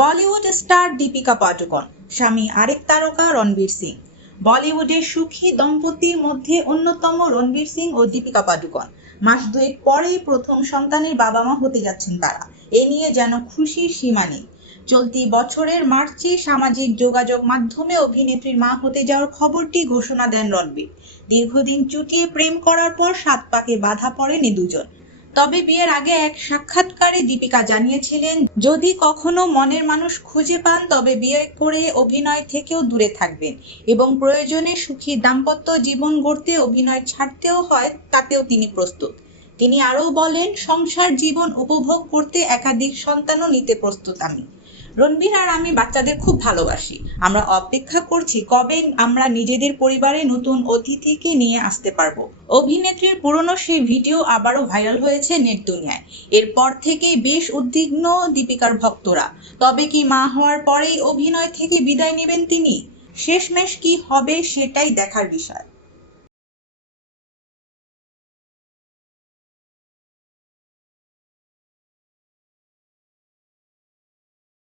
Bollywood star Deepika Padukone, স্বামী আরেক তারকা রণবীর সিং। বলিউডের সুখী দম্পতির মধ্যে অন্যতম রণবীর সিং ও দীপিকা পাডুকোন। মাস দুয়েক পরেই প্রথম সন্তানের বাবা মা হতে যাচ্ছেন তারা। এ নিয়ে যেন খুশির সীমা নেই। চলতি বছরের মার্চে সামাজিক যোগাযোগ মাধ্যমে অভিনেত্রীর মা হতে যাওয়ার খবরটি ঘোষণা দেন রণবীর। দীর্ঘদিন চুটিয়ে প্রেম করার পর 7 পাকে বাধা পড়েন এই দুজন। তবে বিয়ের আগে এক সাক্ষাৎকারে দীপিকা জানিয়েছিলেন, যদি কখনো মনের মানুষ খুঁজে পান তবে বিয়ে করে অভিনয় থেকেও দূরে থাকবেন এবং প্রয়োজনে সুখী দাম্পত্য জীবন গড়তে অভিনয় ছাড়তেও হয় তাতেও তিনি প্রস্তুত। তিনি আরও বলেন, সংসার জীবন উপভোগ করতে একাধিক সন্তানও নিতে প্রস্তুত আমি। রণবীর আর আমি বাচ্চাদের খুব ভালোবাসি। আমরা অপেক্ষা করছি কবে আমরা নিজেদের পরিবারে নতুন অতিথিকে নিয়ে আসতে পারবো। অভিনেত্রীর পুরনো সেই ভিডিও আবারও ভাইরাল হয়েছে নেট দুনিয়ায়। এরপর থেকেই বেশ উদ্বিগ্ন দীপিকার ভক্তরা। তবে কি মা হওয়ার পরেই অভিনয় থেকে বিদায় নেবেন তিনি? শেষমেশ কি হবে সেটাই দেখার বিষয়।